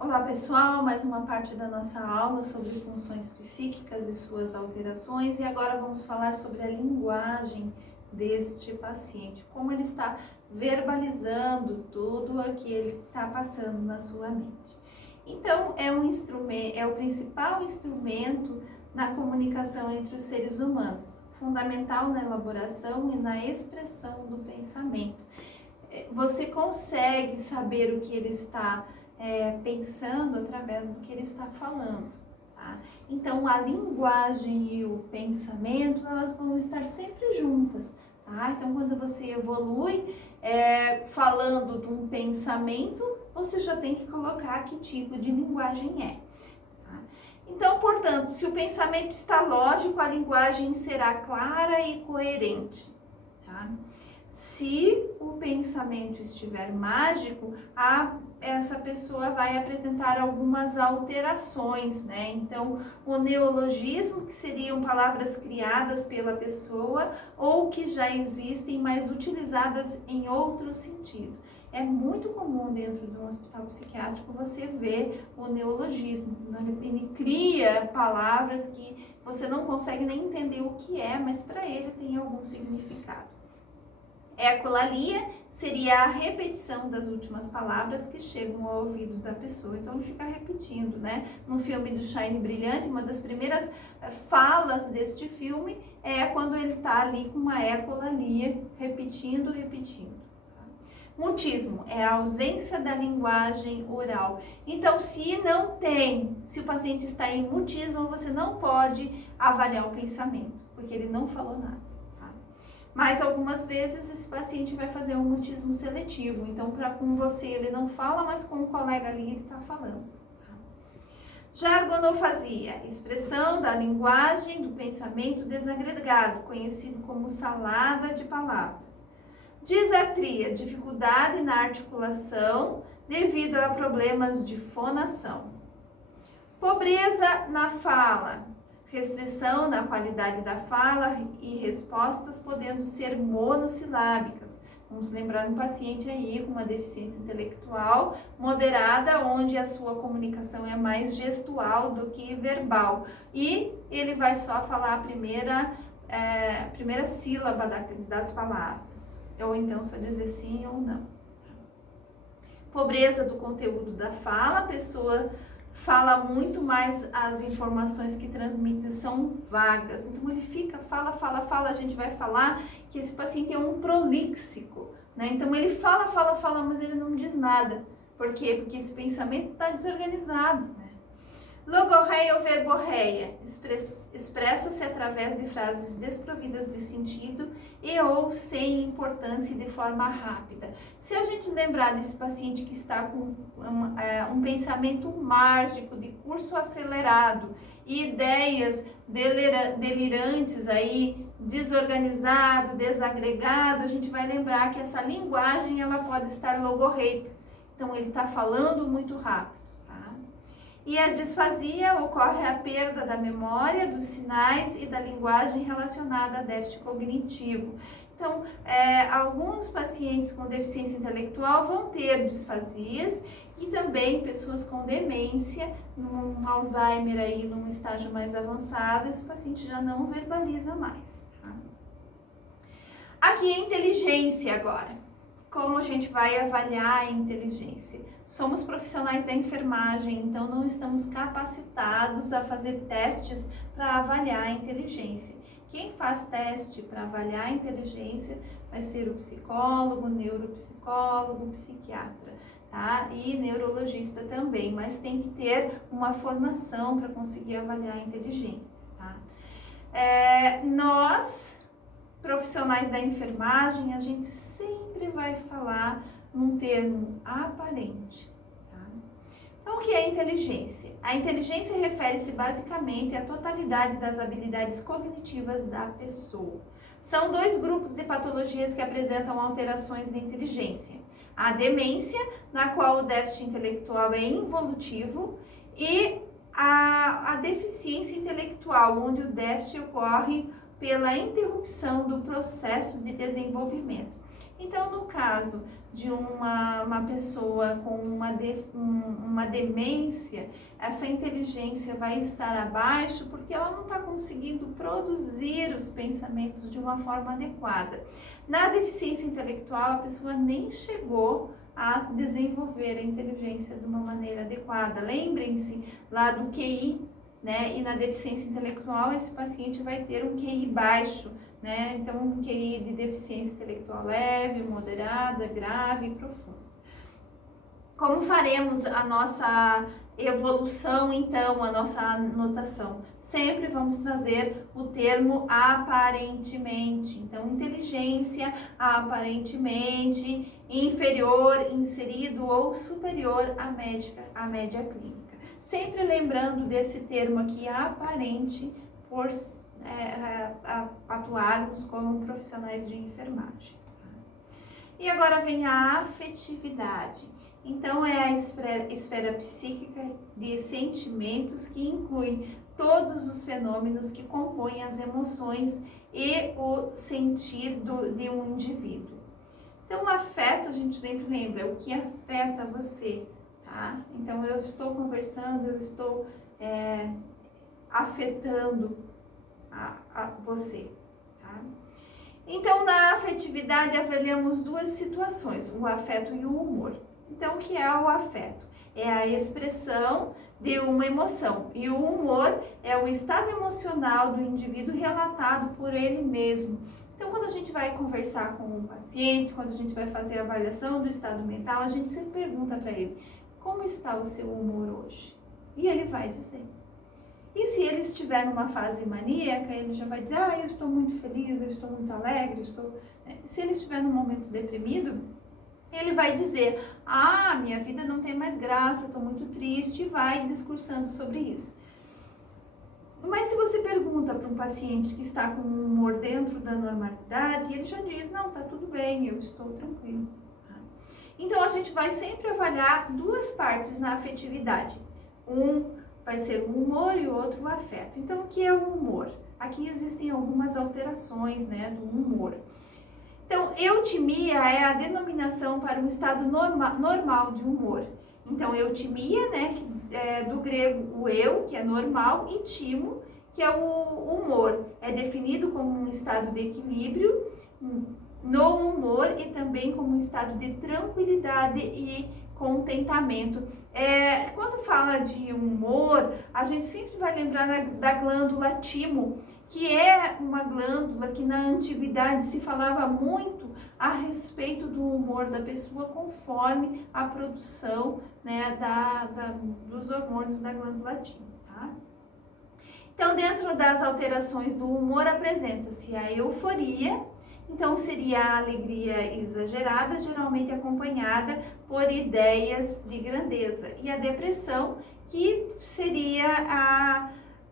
Olá pessoal, mais uma parte da nossa aula sobre funções psíquicas e suas alterações, e agora vamos falar sobre a linguagem deste paciente, como ele está verbalizando tudo o que ele está passando na sua mente. Então, é o principal instrumento na comunicação entre os seres humanos, fundamental na elaboração e na expressão do pensamento. Você consegue saber o que ele está pensando através do que ele está falando, tá? Então, a linguagem e o pensamento, elas vão estar sempre juntas, tá? Então, quando você evolui falando de um pensamento, você já tem que colocar que tipo de linguagem é. Tá? Então, portanto, se o pensamento está lógico, a linguagem será clara e coerente, tá? Se o pensamento estiver mágico, essa pessoa vai apresentar algumas alterações, né? Então, o neologismo, que seriam palavras criadas pela pessoa ou que já existem, mas utilizadas em outro sentido. É muito comum dentro de um hospital psiquiátrico você ver o neologismo. Ele cria palavras que você não consegue nem entender o que é, mas para ele tem algum significado. Ecolalia seria a repetição das últimas palavras que chegam ao ouvido da pessoa. Então, ele fica repetindo, né? No filme do Shine Brilhante, uma das primeiras falas deste filme é quando ele está ali com uma ecolalia, repetindo. Mutismo é a ausência da linguagem oral. Então, se o paciente está em mutismo, você não pode avaliar o pensamento, porque ele não falou nada. Mas algumas vezes esse paciente vai fazer um mutismo seletivo. Então, com você ele não fala, mas com o colega ali ele está falando. Jargonofasia, expressão da linguagem do pensamento desagregado, conhecido como salada de palavras. Disartria, dificuldade na articulação devido a problemas de fonação. Pobreza na fala, restrição na qualidade da fala e respostas podendo ser monossilábicas. Vamos lembrar um paciente aí com uma deficiência intelectual moderada, onde a sua comunicação é mais gestual do que verbal. E ele vai só falar a primeira sílaba das palavras, ou então só dizer sim ou não. Pobreza do conteúdo da fala, a pessoa fala muito, mas as informações que transmite são vagas. Então, ele fala, a gente vai falar que esse paciente é um prolíxico, né? Então, ele fala, mas ele não diz nada. Por quê? Porque esse pensamento está desorganizado, né? Logorreia ou verborreia, expressa-se através de frases desprovidas de sentido e ou sem importância e de forma rápida. Se a gente lembrar desse paciente que está com um pensamento mágico, de curso acelerado, e ideias delirantes aí, desorganizado, desagregado, a gente vai lembrar que essa linguagem ela pode estar logorreica. Então, ele está falando muito rápido. E a disfasia ocorre a perda da memória, dos sinais e da linguagem relacionada a déficit cognitivo. Então, alguns pacientes com deficiência intelectual vão ter disfasias e também pessoas com demência, num Alzheimer aí, num estágio mais avançado, esse paciente já não verbaliza mais. Tá? Aqui é inteligência agora. Como a gente vai avaliar a inteligência? Somos profissionais da enfermagem, então não estamos capacitados a fazer testes para avaliar a inteligência. Quem faz teste para avaliar a inteligência vai ser o psicólogo, neuropsicólogo, psiquiatra, tá? E neurologista também, mas tem que ter uma formação para conseguir avaliar a inteligência, tá? Nós, profissionais da enfermagem, a gente sempre vai falar num termo aparente. Tá? Então, o que é inteligência? A inteligência refere-se basicamente à totalidade das habilidades cognitivas da pessoa. São dois grupos de patologias que apresentam alterações de inteligência. A demência, na qual o déficit intelectual é involutivo, e a deficiência intelectual, onde o déficit ocorre pela interrupção do processo de desenvolvimento. Então, no caso de uma pessoa com uma demência, essa inteligência vai estar abaixo porque ela não está conseguindo produzir os pensamentos de uma forma adequada. Na deficiência intelectual, a pessoa nem chegou a desenvolver a inteligência de uma maneira adequada. Lembrem-se lá do QI, né? E na deficiência intelectual, esse paciente vai ter um QI baixo, né? Então, um QI de deficiência intelectual leve, moderada, grave e profunda. Como faremos a nossa evolução, então, a nossa anotação? Sempre vamos trazer o termo aparentemente. Então, inteligência aparentemente inferior, inserido ou superior à média clínica. Sempre lembrando desse termo aqui, aparente, por atuarmos como profissionais de enfermagem. E agora vem a afetividade. Então, é a esfera psíquica de sentimentos que inclui todos os fenômenos que compõem as emoções e o sentir de um indivíduo. Então, o afeto, a gente sempre lembra, o que afeta você, tá? Então, eu estou conversando, eu estou afetando a você, tá? Então, na afetividade, avaliamos duas situações, o afeto e o humor. Então, o que é o afeto? É a expressão de uma emoção. E o humor é o estado emocional do indivíduo relatado por ele mesmo. Então, quando a gente vai conversar com um paciente, quando a gente vai fazer a avaliação do estado mental, a gente sempre pergunta para ele, como está o seu humor hoje? E ele vai dizer. E se ele estiver numa fase maníaca, ele já vai dizer, eu estou muito feliz, eu estou muito alegre, Se ele estiver num momento deprimido, ele vai dizer, minha vida não tem mais graça, estou muito triste, e vai discursando sobre isso. Mas se você pergunta para um paciente que está com um humor dentro da normalidade, ele já diz, não, tá tudo bem, eu estou tranquilo. Então, a gente vai sempre avaliar duas partes na afetividade. Um vai ser o humor e o outro o afeto. Então, o que é o humor? Aqui existem algumas alterações, né, do humor. Então, eutimia é a denominação para um estado normal de humor. Então, eutimia, né, que é do grego o eu, que é normal, e timo, que é o humor. É definido como um estado de equilíbrio no humor e também como um estado de tranquilidade e contentamento. Quando fala de humor, a gente sempre vai lembrar da glândula timo, que é uma glândula que na antiguidade se falava muito a respeito do humor da pessoa conforme a produção, né, dos hormônios da glândula timo, tá? Então, dentro das alterações do humor, apresenta-se a euforia. Então, seria a alegria exagerada, geralmente acompanhada por ideias de grandeza. E a depressão, que seria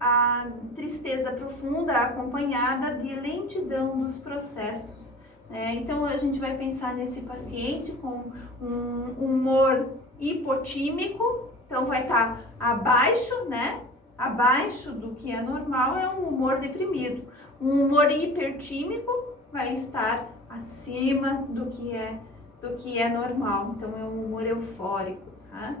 a tristeza profunda, acompanhada de lentidão dos processos. Então, a gente vai pensar nesse paciente com um humor hipotímico, então vai estar abaixo, né? Abaixo do que é normal é um humor deprimido. Um humor hipertímico vai estar acima do que é normal, então é um humor eufórico, tá?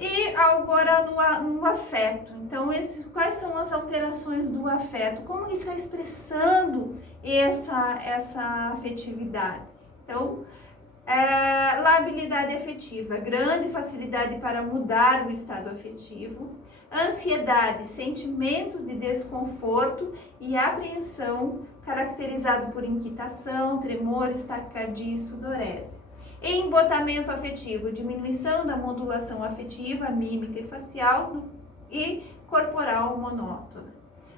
E agora no afeto, então quais são as alterações do afeto? Como ele está expressando essa afetividade? Então, labilidade afetiva, grande facilidade para mudar o estado afetivo, ansiedade, sentimento de desconforto e apreensão, caracterizado por inquietação, tremores, taquicardia e sudorese. Embotamento afetivo, diminuição da modulação afetiva, mímica e facial e corporal monótona.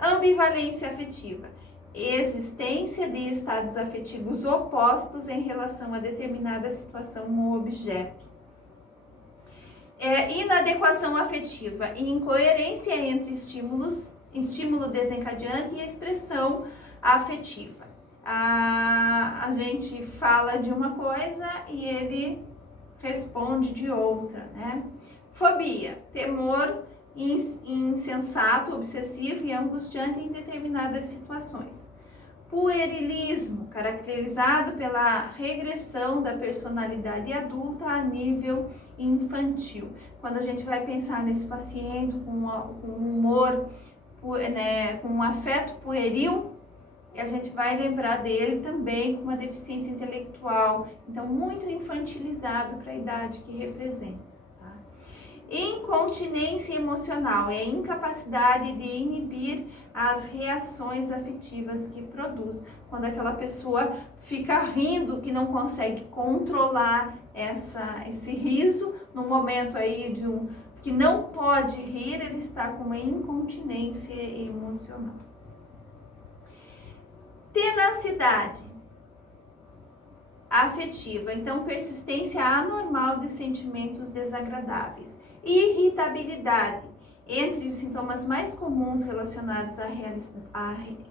Ambivalência afetiva, existência de estados afetivos opostos em relação a determinada situação ou objeto. Inadequação afetiva, incoerência entre estímulo desencadeante e a expressão afetiva. A gente fala de uma coisa e ele responde de outra, né? Fobia, temor insensato, obsessivo e angustiante em determinadas situações. puerilismo, caracterizado pela regressão da personalidade adulta a nível infantil. Quando a gente vai pensar nesse paciente com um humor, né, com um afeto pueril, a gente vai lembrar dele também com uma deficiência intelectual, então muito infantilizado para a idade que representa. Incontinência emocional é a incapacidade de inibir as reações afetivas que produz. Quando aquela pessoa fica rindo, que não consegue controlar esse riso, no momento aí que não pode rir, ele está com uma incontinência emocional. Tenacidade afetiva, então persistência anormal de sentimentos desagradáveis. Irritabilidade, entre os sintomas mais comuns relacionados à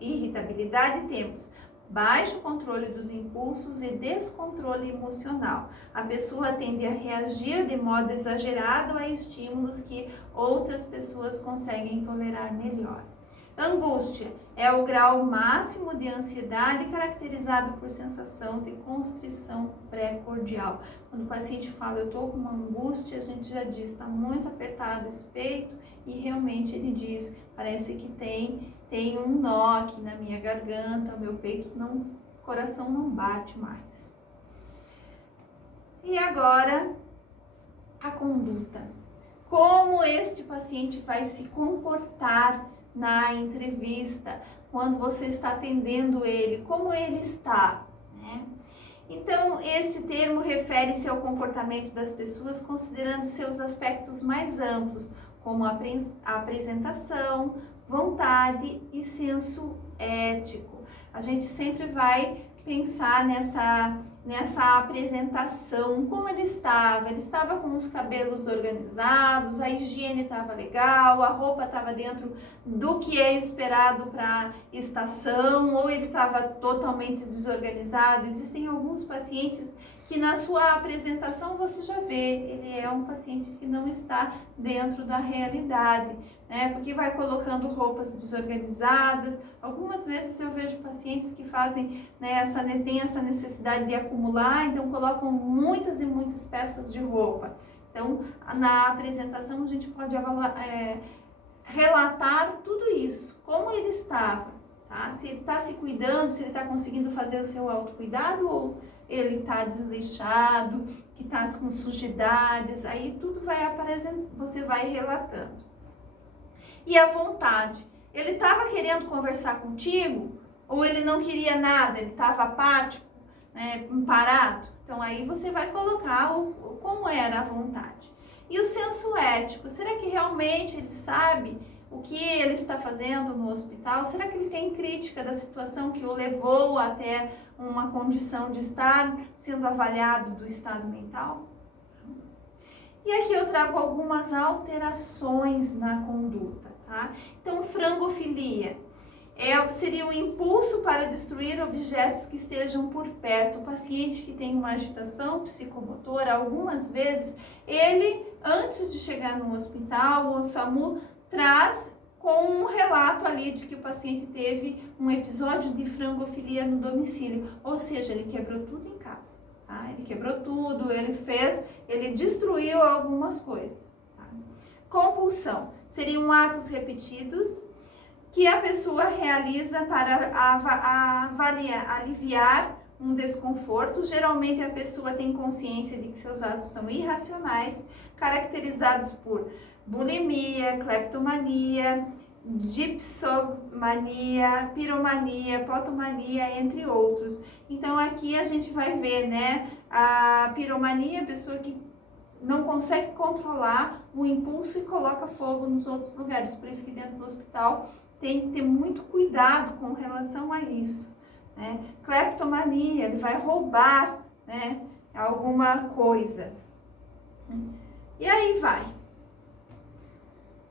irritabilidade temos baixo controle dos impulsos e descontrole emocional. A pessoa tende a reagir de modo exagerado a estímulos que outras pessoas conseguem tolerar melhor. Angústia é o grau máximo de ansiedade caracterizado por sensação de constrição pré-cordial. Quando o paciente fala, eu estou com uma angústia, a gente já diz, está muito apertado esse peito, e realmente ele diz, parece que tem um nó aqui na minha garganta, o meu peito o coração não bate mais. E agora, a conduta. Como este paciente vai se comportar na entrevista, quando você está atendendo ele, como ele está, né? Então, este termo refere-se ao comportamento das pessoas considerando seus aspectos mais amplos, como a apresentação, vontade e senso ético. A gente sempre vai pensar nessa apresentação, como ele estava com os cabelos organizados, a higiene estava legal, a roupa estava dentro do que é esperado para a estação, ou ele estava totalmente desorganizado. Existem alguns pacientes que na sua apresentação você já vê, ele é um paciente que não está dentro da realidade, né? Porque vai colocando roupas desorganizadas. Algumas vezes eu vejo pacientes que fazem, né, tem essa necessidade de acumular, então colocam muitas e muitas peças de roupa. Então, na apresentação a gente pode relatar tudo isso, como ele estava, tá? Se ele está se cuidando, se ele está conseguindo fazer o seu autocuidado, ou ele está desleixado, que está com sujidades, aí tudo vai aparecendo, você vai relatando. E a vontade, ele estava querendo conversar contigo, ou ele não queria nada, ele estava apático, né, parado? Então aí você vai colocar como era a vontade. E o senso ético, será que realmente ele sabe o que ele está fazendo no hospital? Será que ele tem crítica da situação que o levou até uma condição de estar sendo avaliado do estado mental? E aqui eu trago algumas alterações na conduta, tá? Então, frangofilia seria um impulso para destruir objetos que estejam por perto. O paciente que tem uma agitação psicomotora, algumas vezes, ele, antes de chegar no hospital, o SAMU traz com um relato ali de que o paciente teve um episódio de frangofilia no domicílio, ou seja, ele quebrou tudo em casa, tá? Ele quebrou tudo, ele destruiu algumas coisas, tá? Compulsão seriam atos repetidos que a pessoa realiza para aliviar um desconforto. Geralmente a pessoa tem consciência de que seus atos são irracionais, caracterizados por bulimia, cleptomania, dipsomania, piromania, potomania, entre outros. Então aqui a gente vai ver, né, a piromania, a pessoa que não consegue controlar o impulso e coloca fogo nos outros lugares. Por isso que dentro do hospital tem que ter muito cuidado com relação a isso, né? Cleptomania, ele vai roubar, né, alguma coisa. E aí vai.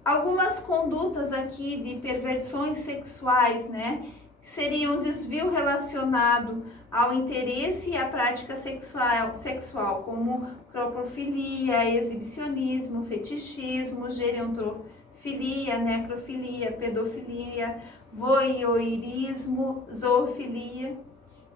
Algumas condutas aqui de perversões sexuais, né, seria um desvio relacionado ao interesse e à prática sexual, como cropofilia, exibicionismo, fetichismo, gerontofilia, necrofilia, pedofilia, voyeurismo, zoofilia.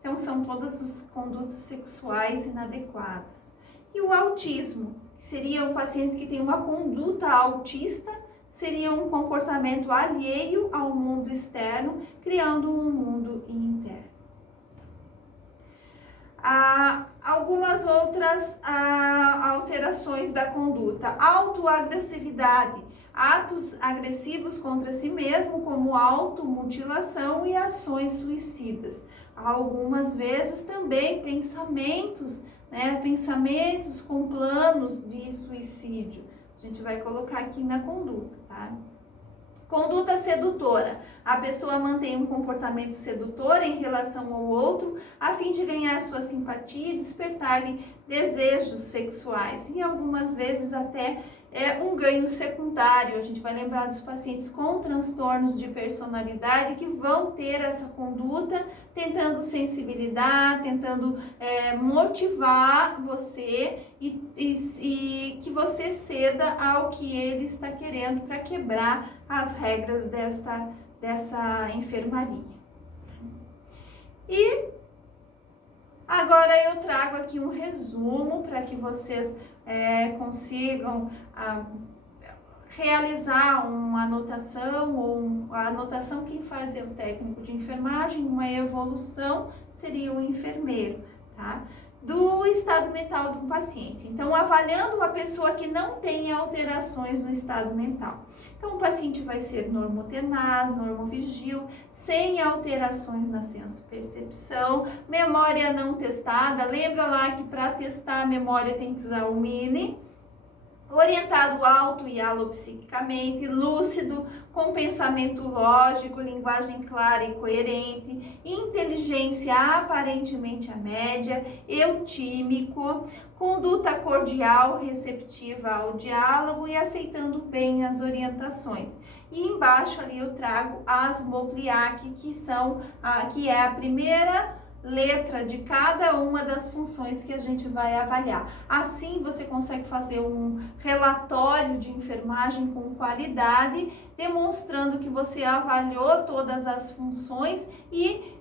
Então, são todas as condutas sexuais inadequadas. E o autismo, que seria um paciente que tem uma conduta autista, seria um comportamento alheio ao mundo externo, criando um mundo interno. Algumas outras alterações da conduta: autoagressividade, atos agressivos contra si mesmo, como automutilação e ações suicidas. Algumas vezes também pensamentos, pensamentos com planos de suicídio. A gente vai colocar aqui na conduta, tá? Conduta sedutora. A pessoa mantém um comportamento sedutor em relação ao outro, a fim de ganhar sua simpatia e despertar-lhe desejos sexuais. E algumas vezes até um ganho secundário. A gente vai lembrar dos pacientes com transtornos de personalidade que vão ter essa conduta, tentando sensibilizar, tentando motivar você e que você ceda ao que ele está querendo para quebrar as regras dessa enfermaria. E agora eu trago aqui um resumo para que vocês consigam realizar uma anotação, a anotação quem faz é o técnico de enfermagem, uma evolução seria o enfermeiro, tá? Do estado mental do paciente. Então, avaliando a pessoa que não tem alterações no estado mental. Então, o paciente vai ser normotenaz, normovigil, sem alterações na senso-percepção, memória não testada. Lembra lá que para testar a memória tem que usar o MINE. Orientado auto e alopsiquicamente, lúcido, com pensamento lógico, linguagem clara e coerente, inteligência aparentemente a média, eutímico, conduta cordial, receptiva ao diálogo e aceitando bem as orientações. E embaixo ali eu trago as Mobliac, que é a primeira letra de cada uma das funções que a gente vai avaliar. Assim você consegue fazer um relatório de enfermagem com qualidade, demonstrando que você avaliou todas as funções e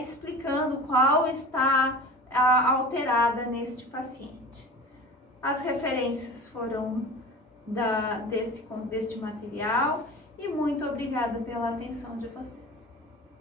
explicando qual está alterada neste paciente. As referências foram deste material e muito obrigada pela atenção de vocês.